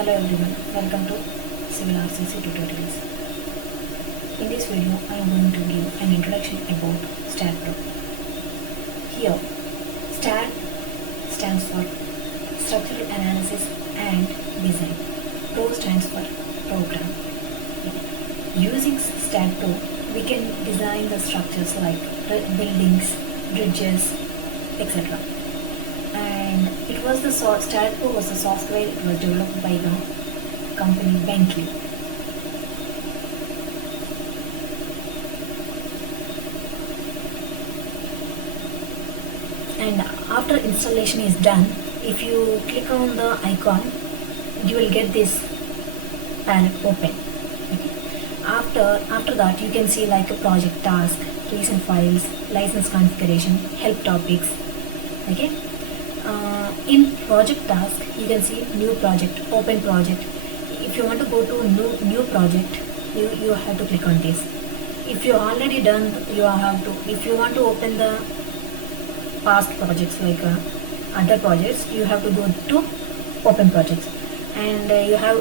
Hello everyone, welcome to Civil RCC tutorials. In this video, I am going to give an introduction about STAAD Pro. Here, STAAD stands for Structural Analysis and Design. Pro stands for Program. Using STAAD Pro, we can design the structures like buildings, bridges, etc. And it was the STAAD Pro was the software. It was developed by the company Bentley. And after installation is done, if you click on the icon, you will get this palette open. Okay. After that, you can see like a project task, recent files, license configuration, help topics. Okay. In project task, you can see new project, open project. If you want to go to new project, you have to click on this. If you already done, you have to. If you want to open the past projects like other projects, you have to go to open projects. And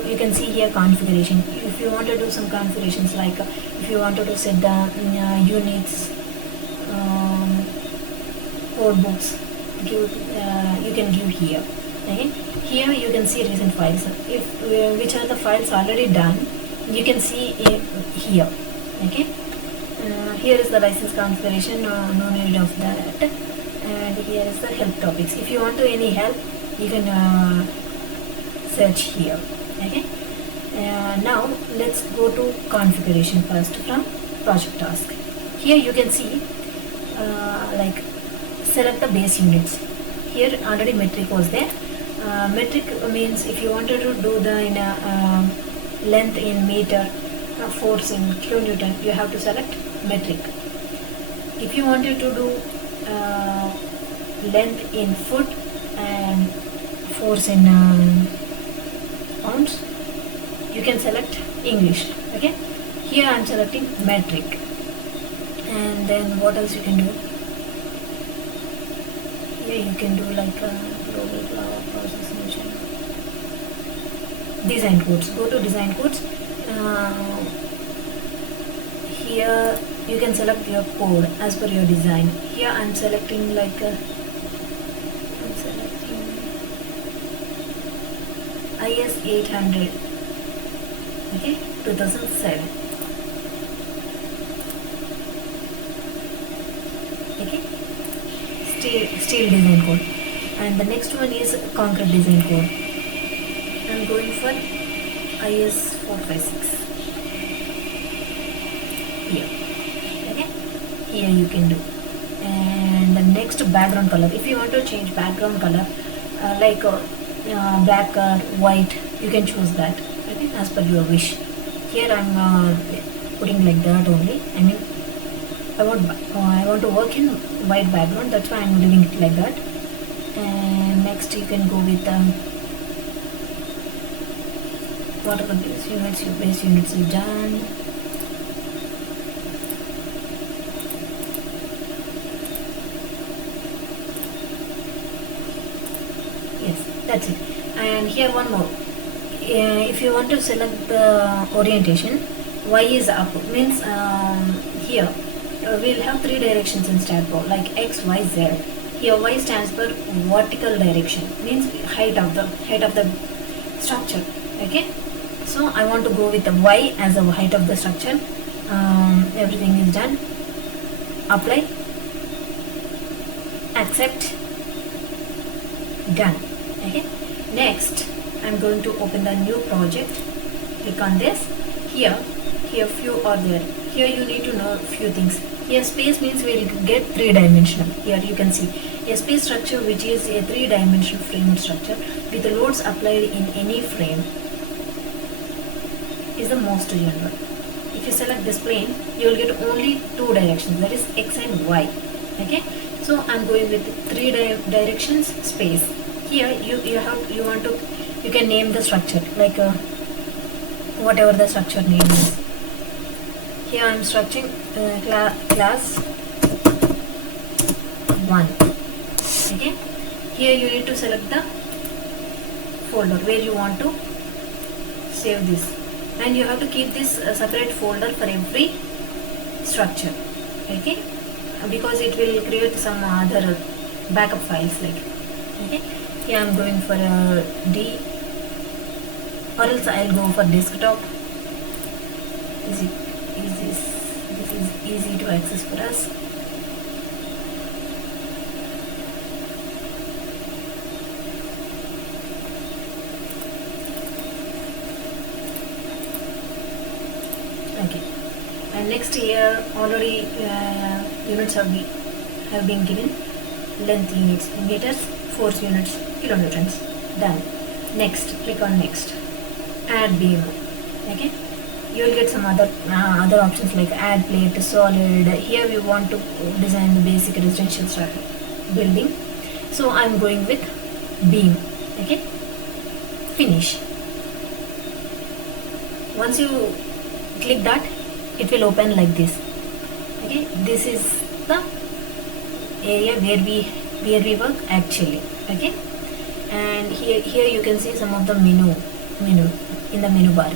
you can see here configuration. If you want to do some configurations like if you wanted to set the units, code books, you can give here. Okay. Here you can see recent files. If which are the files already done, you can see here. Okay. Here is the license configuration. No need of that. And here is the help topics. If you want to any help, you can search here. Okay. Now let's go to configuration first from project task. Here you can see like select the base units. Here already metric was there. Metric means if you wanted to do the in a, length in meter, force in kilonewton, you have to select metric. If you wanted to do length in foot and force in pounds, you can select English. Okay. Here I am selecting metric. And then what else you can do? Here you can do like global flower process engine. Design codes. Go to design codes. Here you can select your code as per your design. Here I am selecting like IS 800. Okay, 2007. Okay, steel design code. And the next one is concrete design code. I'm going for IS 456. Here. Okay, here you can do. And the next background color. If you want to change background color, like black or white, you can choose that. Okay, as per your wish. Here I'm putting like that only. I mean, I want to work in white background. That's why I'm leaving it like that. And next you can go with what are the base units? Your base units is done. Yes, that's it. And here one more. If you want to select the orientation, Y is up. Means here we'll have three directions in STAAD Pro, like X, Y, Z. Here Y stands for vertical direction, means height of the structure. Okay. So I want to go with the Y as the height of the structure. Everything is done. Apply. Accept. Done. Okay. Next, I'm going to open the new project. Click on this. Here few are there. Here you need to know few things. Here space means we'll get three-dimensional. Here you can see a space structure which is a three-dimensional frame structure with the loads applied in any frame is the most general. If you select this plane, you will get only two directions, that is X and Y. Okay. So I'm going with three directions space. Here you can name the structure like whatever the structure name is. Here I am structuring class 1. Okay. Here you need to select the folder where you want to save this, and you have to keep this separate folder for every structure, okay, because it will create some other backup files like, okay. Here I'm going for D, or else I'll go for desktop. This is easy to access for us. Okay, and next here already units have been given. Length units, meters, force units, kilonewtons. Done. Next, click on next. Add beam. Okay, you will get some other options like add plate, solid. Here we want to design the basic residential building, so I'm going with beam. Okay, finish. Once you click that, it will open like this. Okay, this is the area where we work actually. Okay, and here you can see some of the menu in the menu bar.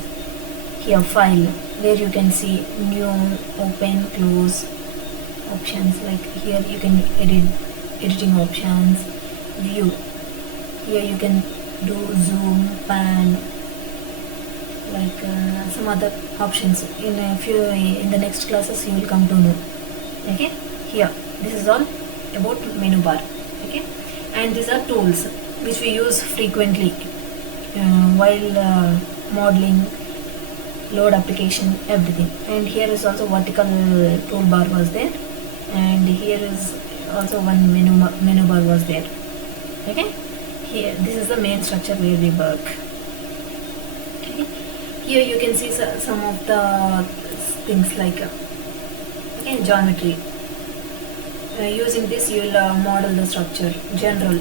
Here file, where you can see new, open, close options. Like here you can editing options, view. Here you can do zoom, pan, like some other options. In the next classes you will come to know. Okay, here this is all about menu bar. Okay, and these are tools which we use frequently while modeling, load application, everything. And here is also vertical toolbar was there, and here is also one menu bar was there. Okay, here this is the main structure where we work. Okay, here you can see some of the things like okay, geometry. Using this you will model the structure. General,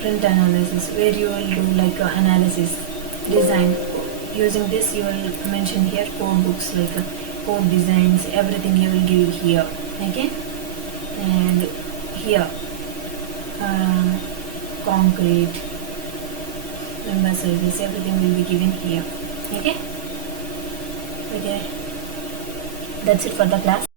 print analysis, where you will do like analysis. Design, using this you will mention here code books, like code designs, everything you will give here. Okay, and here concrete, member service, everything will be given here. Okay, that's it for the class.